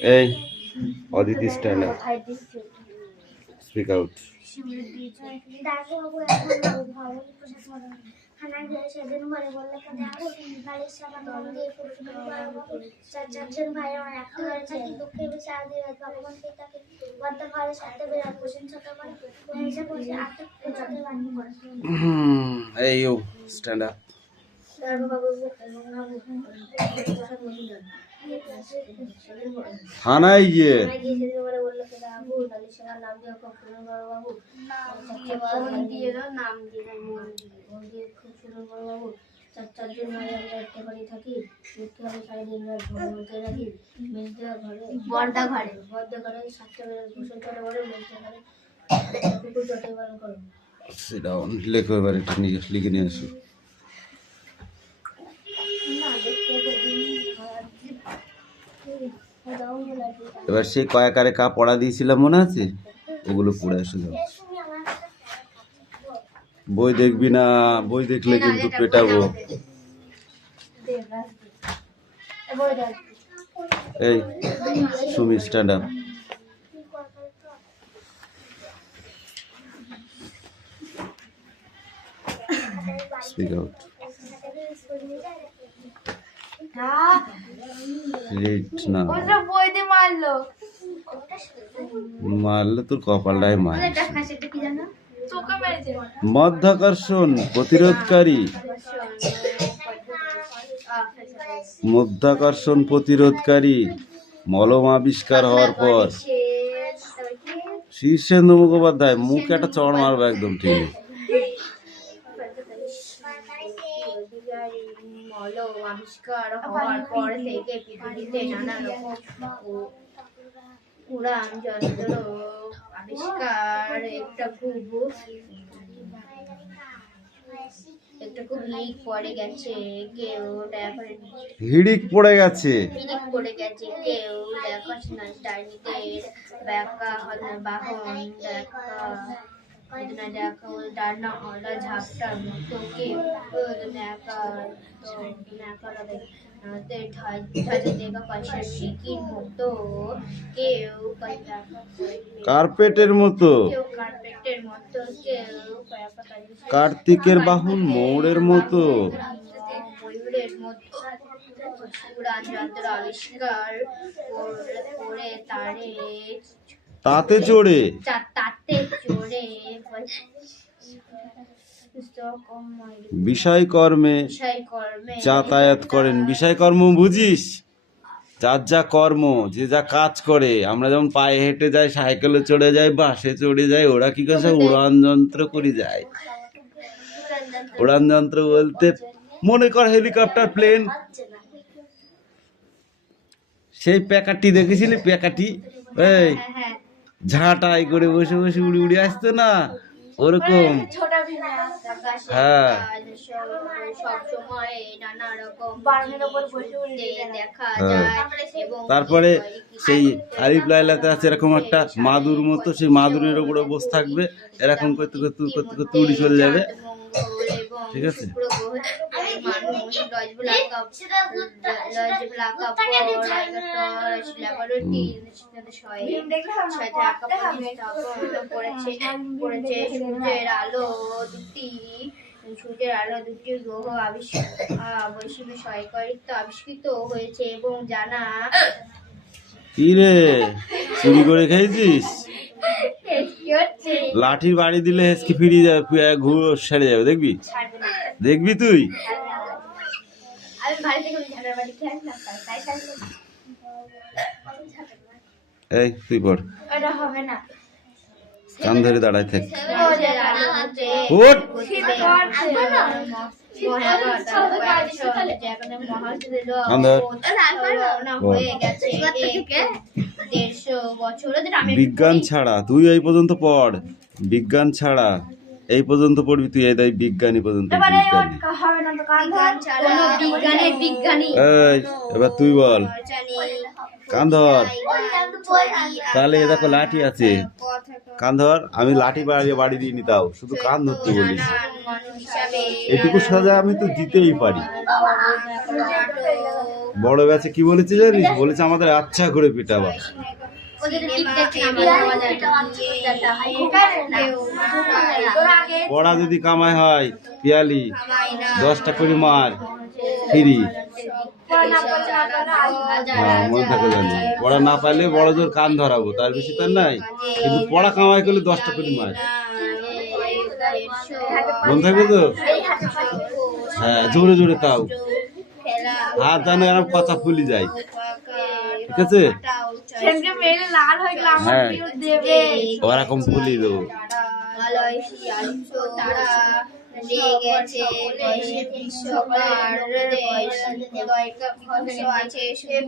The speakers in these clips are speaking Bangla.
Hey, Aditi, stand up. Speak out. Hey, you, stand up. থানায় গিয়ে সেটা লেখো এবার এটা লিখে নিয়ে আসো। এবার সে কয়াকারে কা পড়া দিয়েছিলাম মনে আছে, ওগুলো পড়ে আসে যাও। বই দেখবি না, বই দেখলে কিন্তু পেটাবো। এই Sumi, stand up. Speak out. মারলে তোর কপালটাই মার। মধ্যাকর্ষণ প্রতিরোধকারী, মধ্যাকর্ষণ প্রতিরোধকারী মলম আবিষ্কার হওয়ার পর শীর্ষেন্দু মুখোপাধ্যায় মুখে একটা চড় মারবো একদম ঠিক। আবিষ্কার হওয়ার পর থেকে পৃথিবীতে নানা রকম উড়ান যন্ত্র আবিষ্কার একটা খুব হিড়িক পড়ে গেছে, কেউ কেউ দেখাচ্ছে না ডাইনিদের ব্যাকা বাহন দেখা ডানা হলা ঝাপটার মতো, কেউ কার্পেটের মতো, কার্তিকের বাহন ময়ূরের মতো, উড়ান যন্ত্র আবিষ্কার করে তাতে চড়ে বিষয়কর্মে যাতায়াত করেন। বিষয়কর্ম বুঝিস? যার যা কর্ম, যে যা কাজ করে। আমরা যেমন পায়ে হেঁটে যাই, সাইকেলে চড়ে যাই, বাসে চড়ে যাই, ওরা কি করছে উড়ান যন্ত্র করে যায়। উড়ান যন্ত্র বলতে মনে কর হেলিকপ্টার, প্লেন। সেই প্যাকাটি দেখেছিলি? প্যাকাটি এই ঝাঁটাই করে বসে বসে উড়ে উড়ে আসতো না, ওরকম। হ্যাঁ, তারপরে সেই আরিফ লাইলাতে আছে এরকম একটা মাদুর মতো, সেই মাদুরের উপরে বসে থাকবে, এরকম করতে করতে করতে করতে উড়ে চলে যাবে। ঠিক আছে? সূর্যের আলো দুটি গ্রহ আবিষ্কৃত হয়েছে এবং জানা। কি রে, চুরি করে খেয়েছিস? লাঠির বাড়ি দিলে হেসকে ফিরে যাবে, ঘুরে সেরে যাবে, দেখবি? দেখবি তুই? এই তুই পড়, কান ধরে দাঁড়ায় থাক। বিজ্ঞান ছাড়া তুই এই পর্যন্ত পড়, বিজ্ঞান ছাড়া এই পর্যন্ত পড়বি তুই, এই বিজ্ঞানী পর্যন্ত। এই এবার তুই বল। কান ধর। তাহলে এ দেখো লাঠি আছে, কান ধর। আমি লাঠি বাড়ি দিয়ে নিতাও, শুধু কান ধরতে বলিস। এটুকু সাজা আমি তো দিতেই পারি। বড় ব্যাচে কি বলেছে জানিস? বলেছে আমাদের আচ্ছা করে পিটাবা। পড়া যদি কামাই হয় পিয়ালি 10টা করে মার ফিরি। হ্যাঁ, মনে থাকে জানি। পড়া না পাইলে বড় জোর কান ধরাবো, তার বেশি তার নাই। কিন্তু পড়া কামাই করলে 10টা করে মার। মনে থাকবে তো? হ্যাঁ, জোরে জোরে তাও। হাত জানে এরকম কথা ফুলি যায়, ঠিক আছে? হ্যাঁ, ওরকম ফুলি দেবো।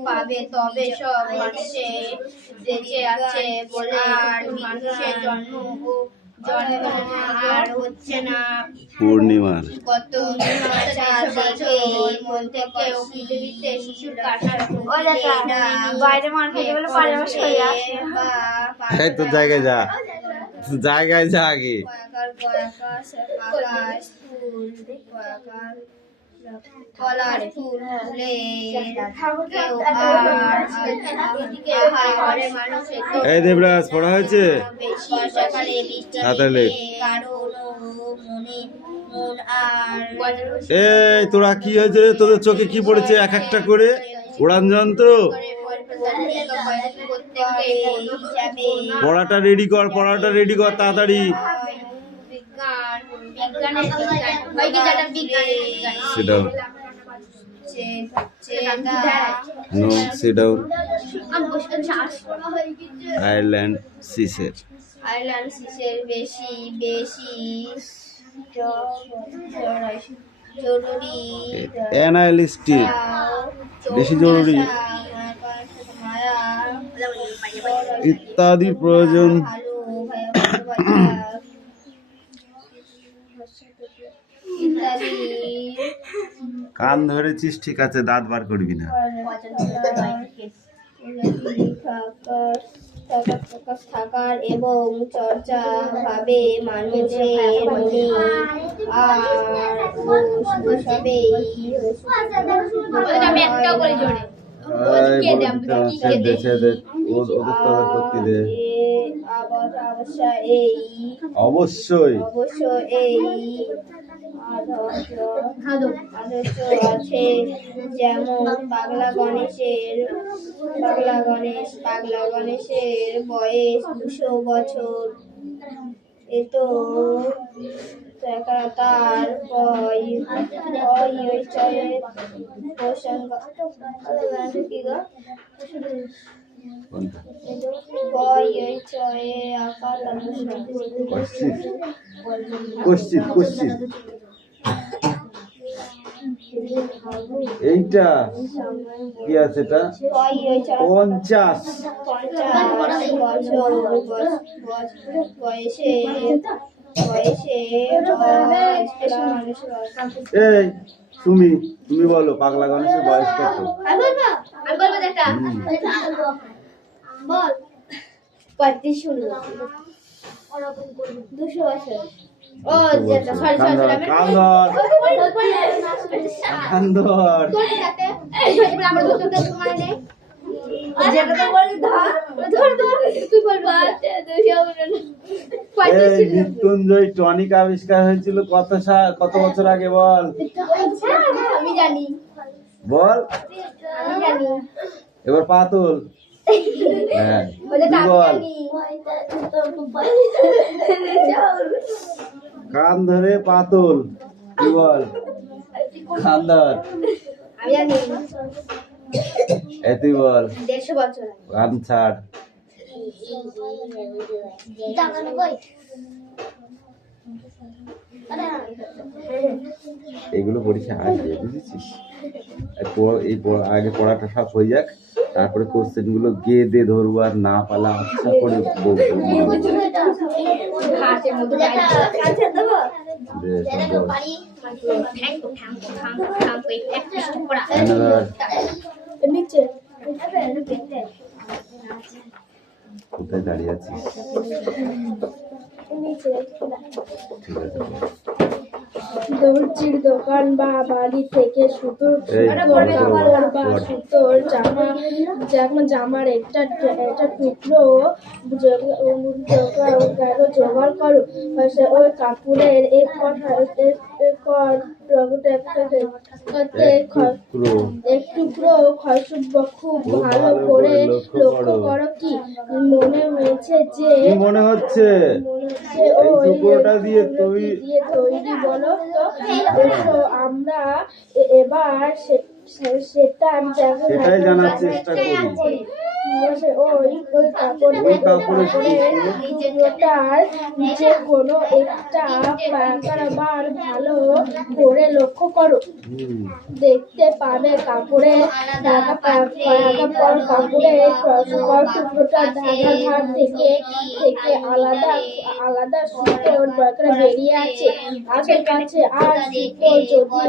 পাবে তবে সব মানুষে বেঁচে আছে বলে আর মানুষের জন্ম আর হচ্ছে না। পূর্ণিমার কত মধ্যে কেউ পৃথিবীতে শিশুর কাটার বাইরে মার খেতে গেলে এই তো জায়গায় যা, জায়গায় যা আগে। কলার ফুলে এই দেবরাজ পড়া হয়েছে? এই তোরা কি হয়েছে? তোদের চোখে কি পড়েছে? এক একটা করে উড়ান যন্ত্র। পড়াটা রেডি কর, পড়াটা রেডি কর তাড়াতাড়ি। Sit down. No, sit down. Ireland Caesar. Ireland সিসের বেশি বেশি জরুরি। অ্যানালিস্টিক বেশি জরুরি ইত্যাদি প্রয়োজন। কান ধরেছিস ঠিক আছে, দাঁত বার করবি না। থাকার এবং চর্চা ভাবে মানুষের মনে আর সবেই অবশ্যই এই আছে, যেমন পাগলা গণেশের বয়স 200 বছর। এতো তার প্রসঙ্গ এইটা কি আছে? এটা 50 বছর বয়সে এই তুমি বলো পাগলা গণেশের বয়স কত? বল 200 বছর। ও যেটা সরি কান্দর আমার দুটো তোমার নেই যেটা তো বলি ধর তুই বল এই মৃত্যুঞ্জয় টনিক আবিষ্কার হয়েছিল কত বছর আগে বল? আমি জানি, বল। আমি জানি। এবার পা তোল। হ্যাঁ বল। কান ধরে পা তোল, কি বল? কান ধর। আমি জানি। তুই বল। 150 বছর। কান ছাড়। এগুলো পরীক্ষা আসবে, বুঝেছিস? আগে পড়াটা সব হয়ে যাক, তারপরে কোশ্চেন গুলো গেদে ধরবো, আর না পালা আচ্ছা করে কোথায় দাঁড়িয়ে আছিস? ঠিক আছে। দর্জির দোকান বা বাড়ি থেকে সুতোর এই কাপড় বা সুতোর জামার একটা টুকরো জোগাড় করো। ওই কাপড়ের এক টুকরো খুব ভালো করে লক্ষ্য করো। কি মনে হয়েছে যে কি মনে হচ্ছে? এই টুকরোটা দিয়ে তৈরি তৈরি বলো তো। এসো আমরা এবার সেটাই জানার চেষ্টা করি। ওই কাপড়ের টুকরোটার যে কোনো একটা বার ভালো করে লক্ষ্য করো। দেখতে পাবে কাপড়ের টুকরোটা ধার থেকে আলাদা সুতোর বেরিয়ে আছে আশেপাশে। আর সুতো যদি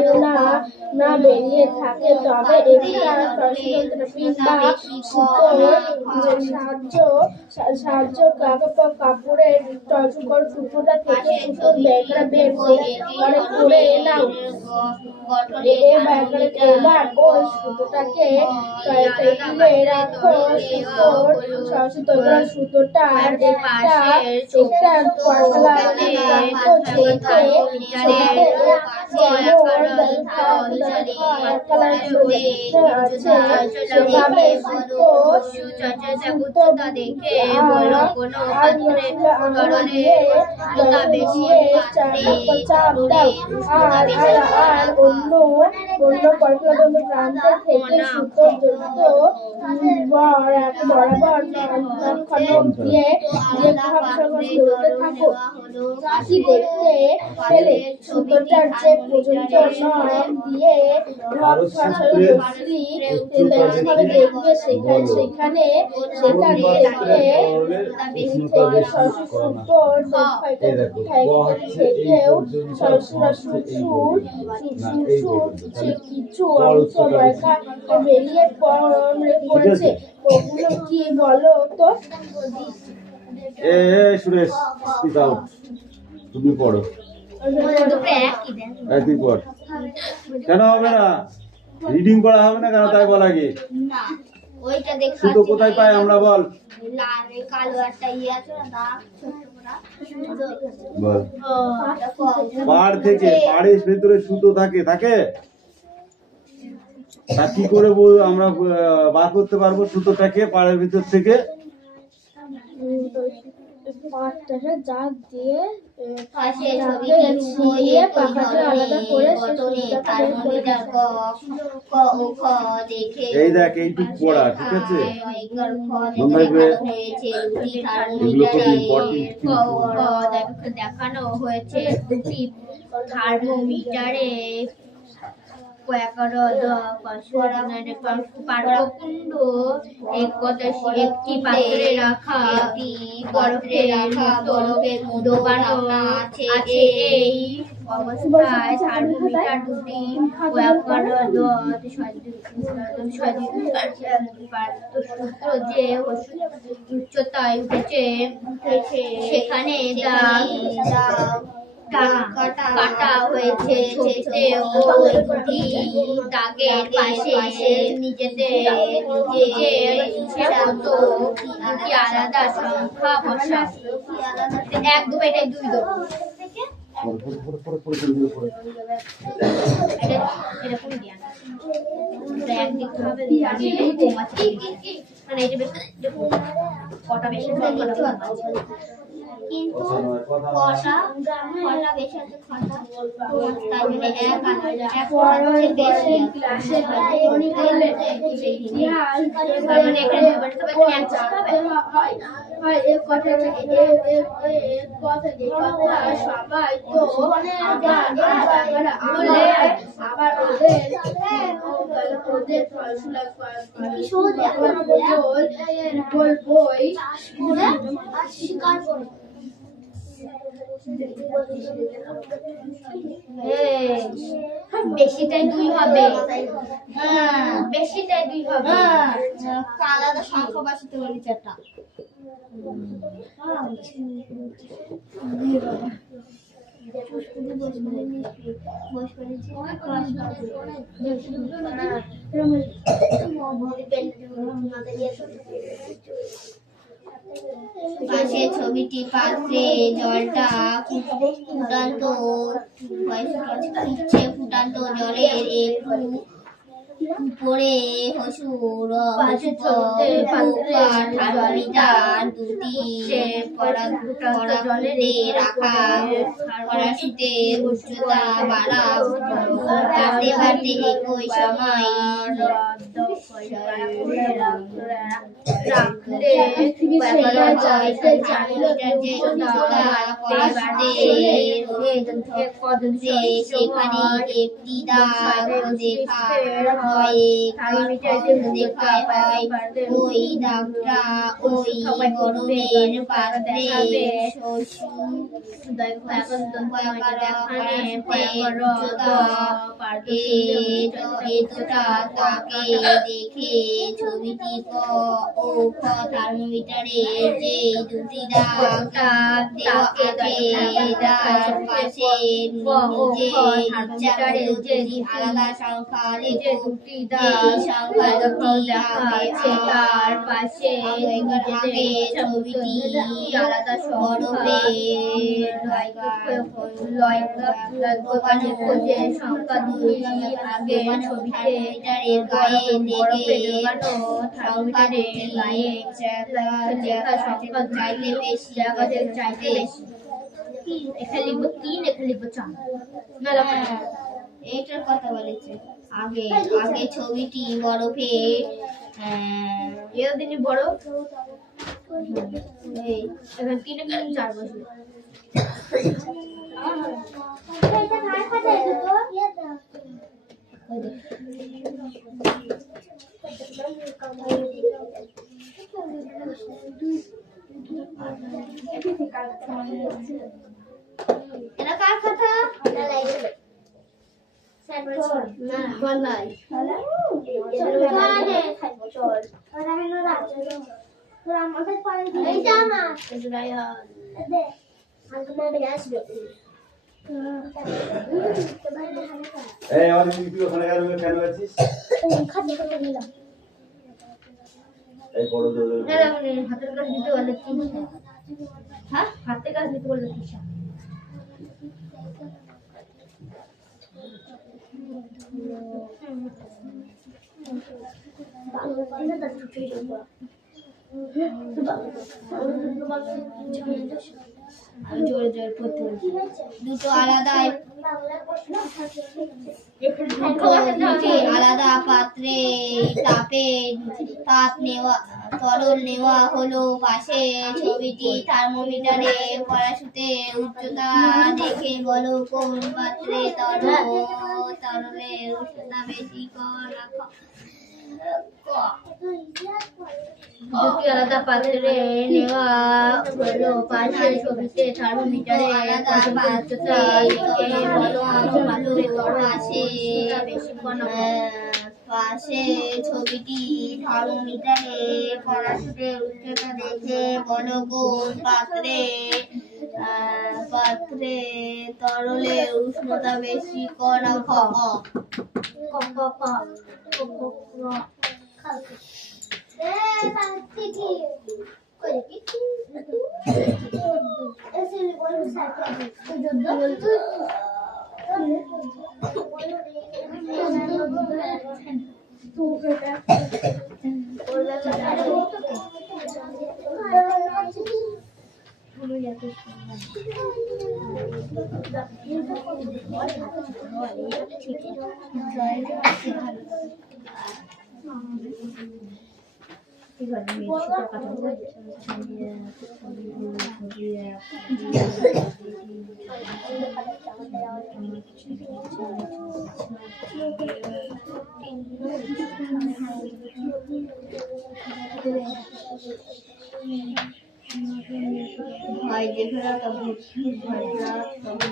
না বেরিয়ে থাকে তবে একটা পিন বা সুতোর সাহায্য কাপড়ের টুকরোটা থেকে সুতোর ব্যাগটা বের করে নাও। এবার ওই সুতোটাকে তুলে রাখো। সুতোটার একটা পশলা অন্য প্রান্ত থেকে সুতোর বরাবর দিয়ে থাকো। কি দেখতে পেলে? সুতোটার যে পর্যন্ত নখ দিয়ে দেখবে সেখানে কিছু অংশ বেরিয়ে পড়েছে। ওগুলো কি বলো তো? Suresh, speak out. তুমি পড়ো। তুই পড়। কেন হবে না? রিডিং করা হবে না কেন? তাই বল আগে। সুতো কোথায় পাই আমরা বল? বল। পাড় থেকে, পাড়ের ভেতরে সুতো থাকে। তা কি করে আমরা বার করতে পারবো সুতোটাকে পাড়ের ভিতর থেকে? পাটটাকে জাগ দিয়ে ছিঁড়িয়ে পাখাটা আলাদা করে এই দেখ এইটুক পড়া, ঠিক আছে? এগুলো খুব ইম্পর্টেন্ট। দেখানো হয়েছে থার্মোমিটারে পারকুণ্ড একটি পাত্রে রাখা বরফের মতো ডোবানো আছে। এই অবস্থায় থার্মোমিটার দুটি সূত্র যে উচ্চতায় উঠেছে সেখানে কাটা হয়েছে। ছবিতে ওই দুটি দাগের পাশে নিজের ইচ্ছে মতো দুটি আলাদা সংখ্যা বসা। 1 2 এটা 2 2 এরকম দিয়া না। এক দিক হবে মানে এটা বেশ কটা বেশি কিন্তু কটা বেশি আছে খাতা তাই জন্য এক বেশি ক্লাসে মানে এখানে এক কথা সবাই তো আবার ওদের বই স্বীকার করে বেশিটাই 2 হবে। বেশিটাই 2 হবে। আলাদা সংখ্যা বাঁচাতে বলি 4টা। পাশে ছবিটি পাত্রে জলটা ফুটান্ত ফুটান্ত জলের একটু উপরে হসুর থার্মোমিটার দুটি জলে রাখা ফরাসিতে উচ্চতা বাড়া বাড়তে বাড়তে একই সময় সেখানে একটি দাগ দেখা হয় ওই দাগটা ওই গরমের পাত্রে এতটা তাকে দেখে ছবিটি ও থার্মোমিটারে যে দুটি দাগ দেওয়া আছে তার পাশে নিজে ইচ্ছা করে যদি আলাদা সংখ্যা লেখো সংখ্যা আছে তার পাশে আগে ছবিটি আলাদা বরফে সংখ্যা 2 আগে ছবিতে গায়ে লেগে সংখ্যা গায়ে সংখ্যা চাইতে বেশি চাইতে বেশি। এখানে লিখবো 3, এখানে লিখবো 4। না এটার কথা বলেছে আগে আগে ছবিটি বরফে এতদিনই বড় এই এখানে 3 এখানে 4 বসবে। এটা কার কথা বানাই এই আমাদের তুই ওখানে কেন আছিস? এই বড় দৌড় হাতের কাজ দিতে বলে কি? হ্যাঁ হাতের কাজ দিতে বলে কি? আমি জোরে জোরে পড়তে বলছি দুটো আলাদা আলাদা পাত্রে তাপ নেওয়া তরল নেওয়া হলো পাশে ছবিটি থার্মোমিটারে ফরাসিতে উচ্চতা দেখে বলো কোন পাত্রে তরলের উষ্ণতা বেশি রাখো। দুটি আলাদা পাত্রে নেওয়া হলো পাশে ছবিতে থার্মোমিটারে আলাদা পাত্রে পাশে ছবিটি থার্মোমিটারে ফরাসিতে উচ্চতা দেখে বলো কোন পাত্রে তরলের উষ্ণতা বেশি রাখো। ভাই দেখরা তবে ভাইরা তবে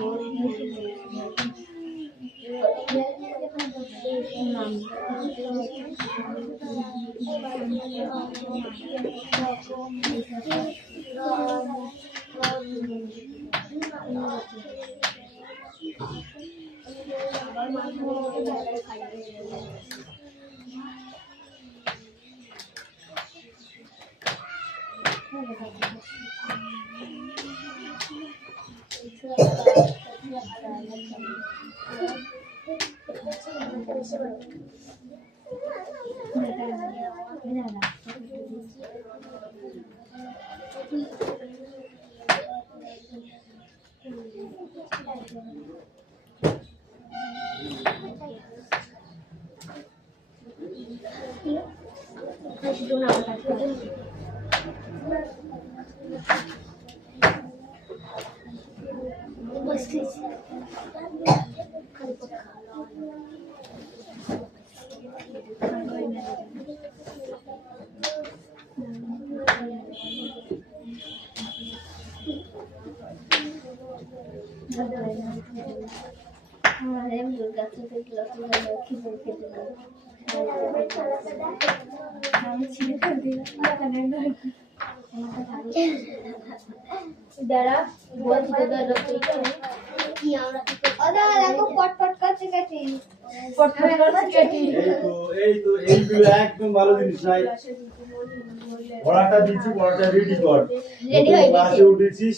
দাঁড়া বলছি তো দাঁড়া দেখো পটপট করছে কেটে এইগুলো একদম ভালো জিনিস নাই। পড়াটা দিচ্ছি, পড়াটা রেডি কর। Ready হয়ে গেছে। ক্লাসে উঠেছিস,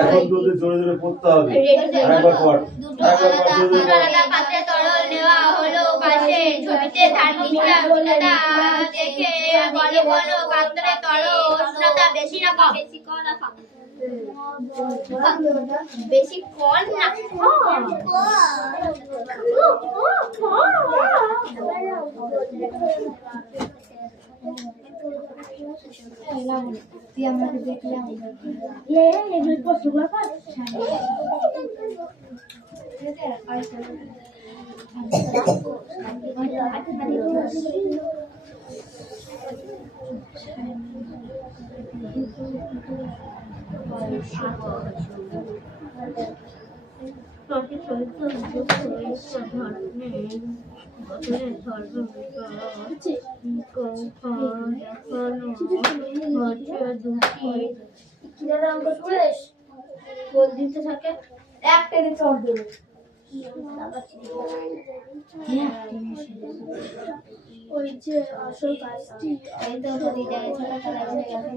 এখন তোদের জোরে জোরে পড়তে হবে। আরেকবার পড়, দুটো আরেকবার পড়, জোরে জোরে পড়। আলাদা পাত্রে তরল নেওয়া হলো পাশে ছবিতে থার্মোমিটার উষ্ণতা দেখে বলো বলো পাত্রে তরল উষ্ণতা বেশি না কম? বেশি কম না কম? বেশি কম না তুই আমাকে দেখলাম এগুলো প্রশ্নগুলো কর কিনারা অঙ্ক শুনেছ বল দিতে থাকে একটা চড় দেবে ওই যে আসল কাজটি এই তো বলি যায় ছোট খেলা হয়ে গেছে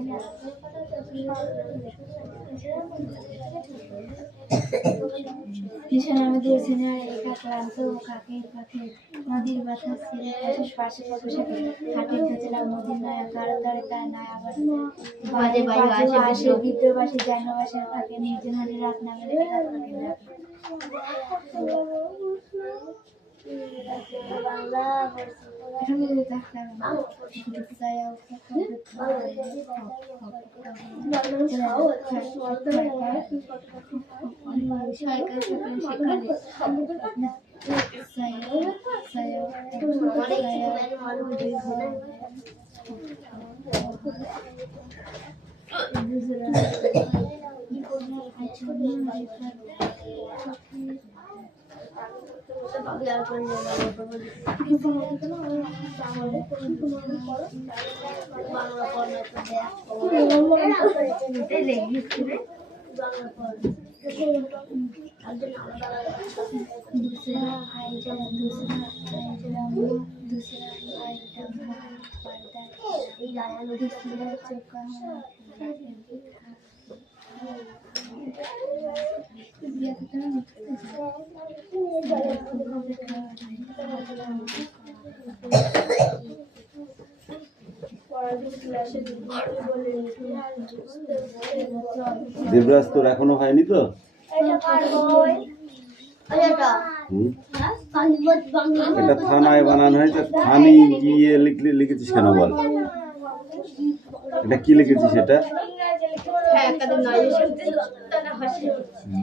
ভীষণ আমাদের সিনিয়র একা ক্লান্ত কাকের পাখি নদীর বাতাস ছেড়ে পাশে বসে হাটের ভেতরা নদীর নয় কারো দরে তার নয় আবার বাজে বায়ু আসে আসে বিদ্রোবাসী জানবাসের ফাঁকে নির্জনের রাত নামে এখন যদি দেখতাম दूसरा आइटम दूसरा आइटम दूसरा चौका দেবরাজ, তোর এখনো হয়নি তো? হুম? এটা থানায় বানানো হয়েছে, থানি গিয়ে লিখেছিস কেন বল? এটা কি লিখেছিস? এটা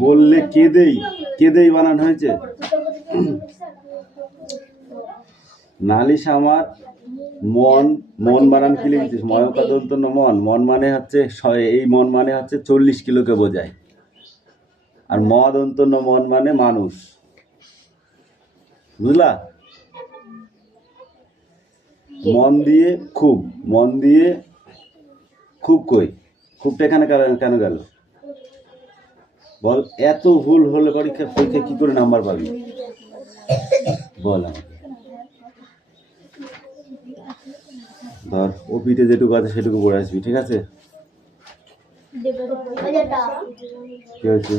বললে কেঁদেই বানানো হয়েছে। নালিশ আমার মন, মন বানান কি লিখেছিস? ময়কা দন্ত ন মন, মন মানে হচ্ছে এই মন মানে হচ্ছে 40 কিলোকে বোঝায়। আর দন্ত ন মন মানে মানুষ, বুঝলা? মন দিয়ে খুব, মন দিয়ে খুব কই, খুবটা এখানে কেন গেল বল? এত ভুল হলে পরীক্ষা কি করে নাম্বার পাবি বল আমাকে। ধর ও পিঠে যেটুকু আছে সেটুকু পড়ে আসবি, ঠিক আছে? কি হয়েছে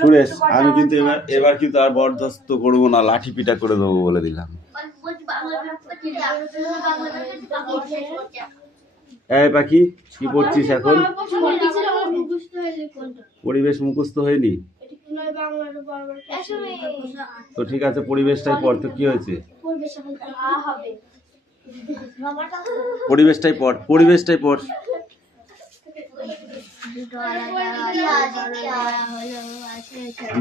সুরেশ? আমি কিন্তু এবার কিন্তু আর বরদাস্ত করবো না, লাঠি পিটা করে দেবো বলে দিলাম। এই পাখি, কি পড়ছিস এখন? পরিবেশ মুখস্থ হয়নি তো? ঠিক আছে, পরিবেশটাই পড়। তো কি হয়েছে? পরিবেশটাই পড়, পরিবেশটাই পড়।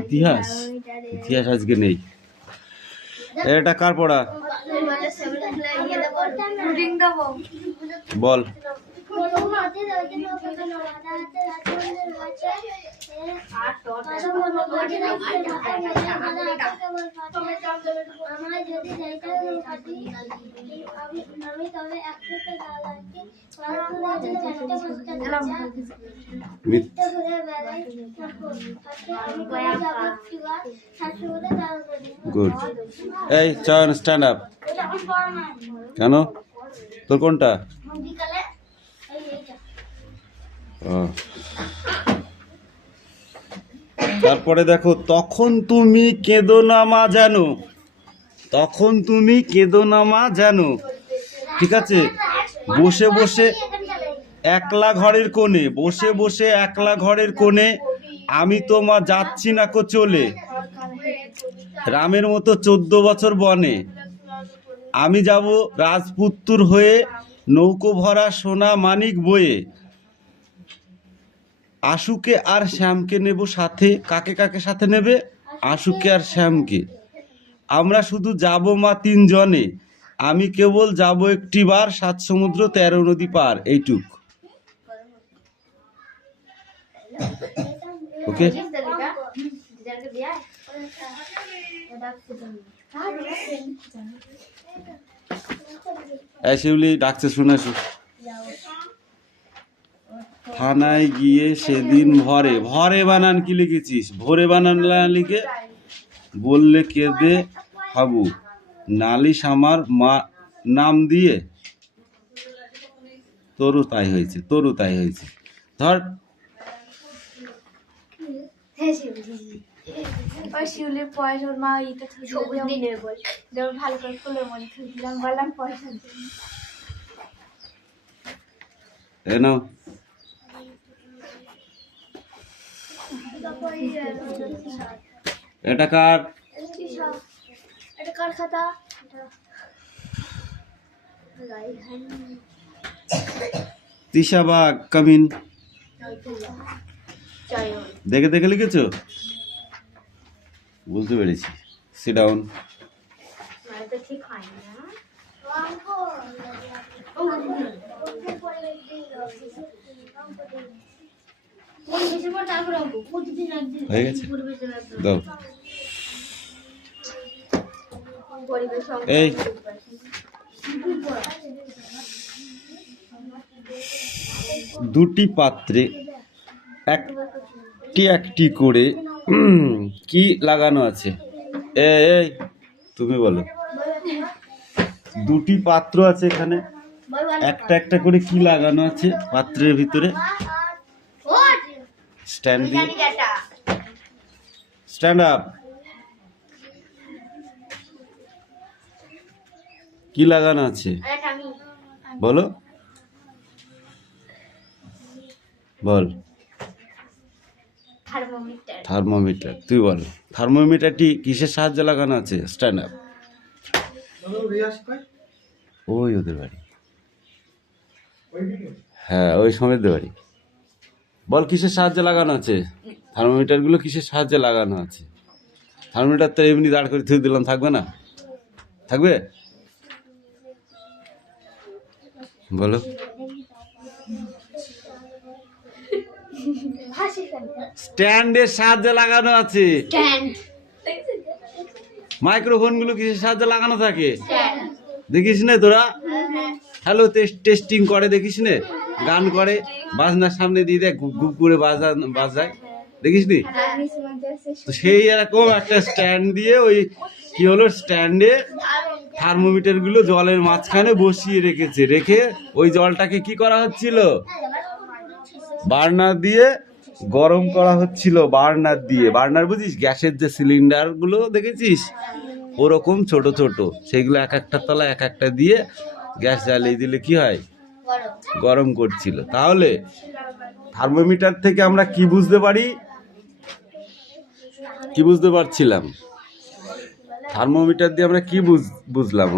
ইতিহাস, ইতিহাস আজকে নেই। এটা কার পড়া? বল। গুড। এই চয়ন, স্ট্যান্ড আপ। কেন? তোর কোনটা? তারপরে দেখো, তখন তুমি কেঁদো না মা জানো, তখন তুমি কেঁদো না মা জানো, ঠিক আছে? বসে বসে একলা ঘরের কোণে, বসে বসে একলা ঘরের কোণে, আমি তো মা যাচ্ছি না কো চলে, রামের মতো 14 বছর বনে, আমি যাব রাজপুত্তুর হয়ে, নৌকো ভরা সোনা মানিক বয়ে, আশুকে আর শ্যামকে নেব সাথে। কাকে কাকে সাথে নেবে? আশুকে আর শ্যামকে। আমরা শুধু যাব মা 3 জনে, আমি কেবল যাব একটি বার, 7 সমুদ্র 13 নদী পার। এইটুক, ওকে? শিউলি ডাকছে, শুনে আসো। থানায় গিয়ে সেদিন ভরে, ভরে বানান কি লিখেছিস? ভরে বানান লিখে বললে কেঁদে হাবু, নালিশ আমার মা নাম দিয়ে, তোরও তাই হয়েছে, তোরও তাই হয়েছে। ধর শিউলির পয়সা ওর মা ইটা যেমন ভালো করে ফুলের মধ্যে থুইলাম, বললাম পয়সার জন্য। এ নাও। এটা কার? এটা কার খাতা? তিশা বাগ কামিন। দেখে দেখে লিখেছো? বুঝতে পেরেছি। Sit down. হয়ে গেছে, দাও। এই দুটি পাত্রে একটি একটি করে কি লাগানো আছে? এই তুমি বলো। দুটি পাত্র আছে এখানে, একটা একটা করে কি লাগানো আছে পাত্রের ভিতরে? স্ট্যান্ড দিয়ে, স্ট্যান্ড আপ। কি লাগানো আছে বলো, বল। থার্মোমিটার। তুই বল, থার্মোমিটারটি কিসের সাহায্যে লাগানো আছে? Stand up. ওই ওদের বাড়ি, হ্যাঁ ওই সমেতদের বাড়ি। বল কিসের সাহায্যে লাগানো আছে? থার্মোমিটারগুলো কিসের সাহায্যে লাগানো আছে? থার্মোমিটার তো এমনি দাঁড় করে থুয়ে দিলাম, থাকবে না? থাকবে? বলো। স্ট্যান্ডের সাহায্যে লাগানো আছে। মাইক্রোফোন গুলো কিসের সাহায্যে লাগানো থাকে? দেখিস না তোরা? হ্যালো টেস্টিং করে দেখিস না? গান করে, বাজনার সামনে দিয়ে দেয়, গুপ গুপ করে বাজায়, দেখিস নি? তো সেই এরকম একটা স্ট্যান্ড দিয়ে ওই কি হলো, স্ট্যান্ডে থার্মোমিটার গুলো জলের মাঝখানে বসিয়ে রেখেছে, রেখে ওই জলটাকে কি করা হচ্ছিল, বার্নার দিয়ে গরম করা হচ্ছিল। বার্নার দিয়ে, বার্নার বুঝিস, গ্যাসের যে সিলিন্ডার গুলো দেখেছিস ওরকম ছোট ছোট, সেগুলো এক একটা তলা এক একটা দিয়ে গ্যাস জ্বালিয়ে দিলে কি হয়, গরম করছিল। তাহলে থার্মোমিটার থেকে আমরা কি বুঝতে পারি, কি বুঝতে পারছিলাম? থার্মোমিটার দিয়ে আমরা কি বুঝলাম?